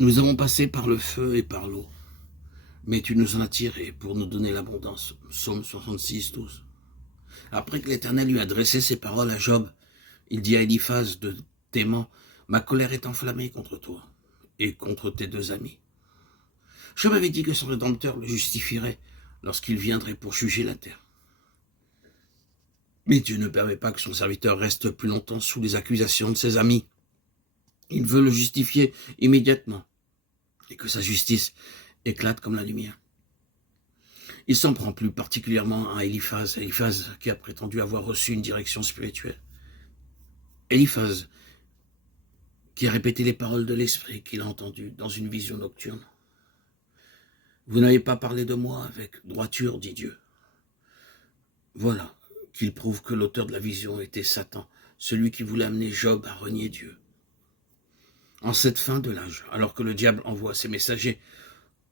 Nous avons passé par le feu et par l'eau, mais tu nous en as tirés pour nous donner l'abondance. Psaume 66, 12. Après que l'Éternel lui a adressé ces paroles à Job, il dit à Eliphaz de Théman, « Ma colère est enflammée contre toi et contre tes deux amis. » Job avait dit que son Rédempteur le justifierait lorsqu'il viendrait pour juger la terre. Mais Dieu ne permet pas que son serviteur reste plus longtemps sous les accusations de ses amis. Il veut le justifier immédiatement et que sa justice éclate comme la lumière. Il s'en prend plus particulièrement à Eliphaz qui a prétendu avoir reçu une direction spirituelle. Eliphaz qui a répété les paroles de l'Esprit qu'il a entendues dans une vision nocturne. « Vous n'avez pas parlé de moi avec droiture, dit Dieu. » Voilà qu'il prouve que l'auteur de la vision était Satan, celui qui voulait amener Job à renier Dieu. En cette fin de l'âge, alors que le diable envoie ses messagers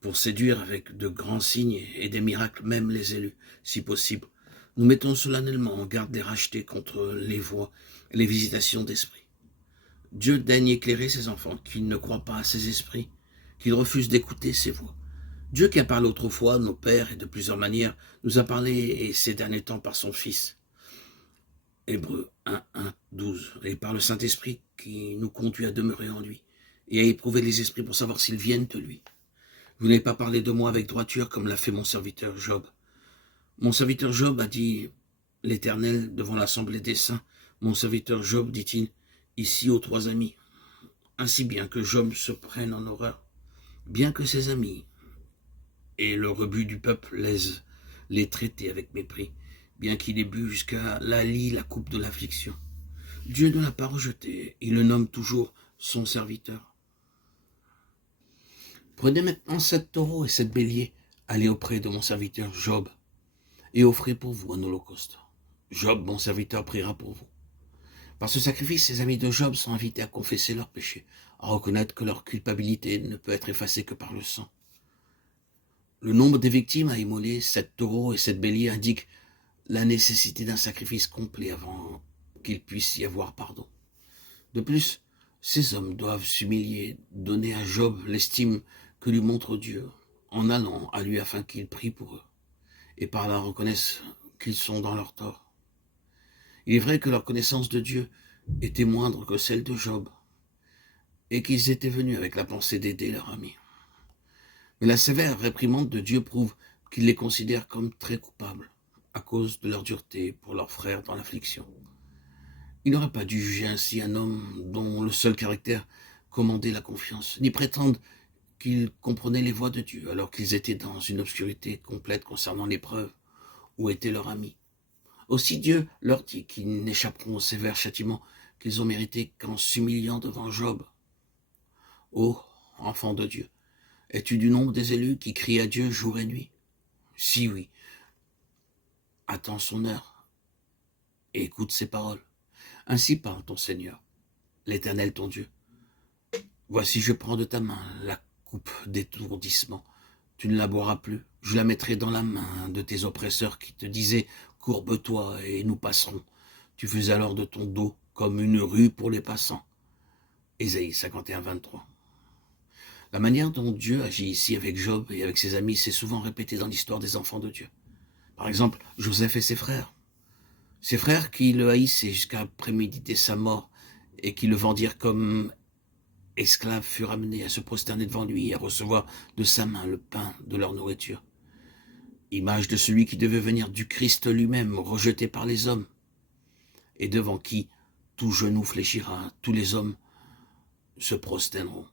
pour séduire avec de grands signes et des miracles, même les élus, si possible, nous mettons solennellement en garde les rachetés contre les voix et les visitations d'esprits. Dieu daigne éclairer ses enfants qui ne croient pas à ses esprits, qu'ils refusent d'écouter ses voix. Dieu qui a parlé autrefois, nos pères, et de plusieurs manières, nous a parlé et ces derniers temps par son Fils. Hébreux 1, 1, 12. Et par le Saint-Esprit qui nous conduit à demeurer en lui et à éprouver les esprits pour savoir s'ils viennent de lui. Vous n'avez pas parlé de moi avec droiture comme l'a fait mon serviteur Job. Mon serviteur Job a dit l'Éternel devant l'assemblée des saints. Mon serviteur Job, dit-il, ici aux trois amis. Ainsi bien que Job se prenne en horreur, bien que ses amis et le rebut du peuple les traiter avec mépris, bien qu'il ait bu jusqu'à la coupe de l'affliction. Dieu ne l'a pas rejeté, il le nomme toujours son serviteur. Prenez maintenant 7 taureaux et 7 béliers, allez auprès de mon serviteur Job, et offrez pour vous un holocauste. Job, mon serviteur, priera pour vous. Par ce sacrifice, ses amis de Job sont invités à confesser leurs péchés, à reconnaître que leur culpabilité ne peut être effacée que par le sang. Le nombre des victimes à immoler, 7 taureaux et 7 béliers, indique la nécessité d'un sacrifice complet avant qu'il puisse y avoir pardon. De plus, ces hommes doivent s'humilier, donner à Job l'estime que lui montre Dieu, en allant à lui afin qu'il prie pour eux, et par là reconnaissent qu'ils sont dans leur tort. Il est vrai que leur connaissance de Dieu était moindre que celle de Job, et qu'ils étaient venus avec la pensée d'aider leur ami. Mais la sévère réprimande de Dieu prouve qu'il les considère comme très coupables, à cause de leur dureté pour leurs frères dans l'affliction. Il n'aurait pas dû juger ainsi un homme dont le seul caractère commandait la confiance, ni prétendre qu'ils comprenaient les voies de Dieu, alors qu'ils étaient dans une obscurité complète concernant l'épreuve où était leur ami. Aussi Dieu leur dit qu'ils n'échapperont au sévère châtiment qu'ils ont mérité qu'en s'humiliant devant Job. Ô enfant de Dieu, es-tu du nombre des élus qui crient à Dieu jour et nuit? Si oui, attends son heure et écoute ses paroles. Ainsi parle ton Seigneur, l'Éternel ton Dieu. Voici, je prends de ta main la coupe d'étourdissement. Tu ne la boiras plus. Je la mettrai dans la main de tes oppresseurs qui te disaient « Courbe-toi et nous passerons ». Tu faisais alors de ton dos comme une rue pour les passants. Ésaïe 51, 23. La manière dont Dieu agit ici avec Job et avec ses amis s'est souvent répétée dans l'histoire des enfants de Dieu. Par exemple, Joseph et ses frères. Ses frères qui le haïssaient jusqu'à préméditer sa mort et qui le vendirent comme esclaves furent amenés à se prosterner devant lui et à recevoir de sa main le pain de leur nourriture. Image de celui qui devait venir du Christ lui-même, rejeté par les hommes, et devant qui tout genou fléchira, tous les hommes se prosterneront.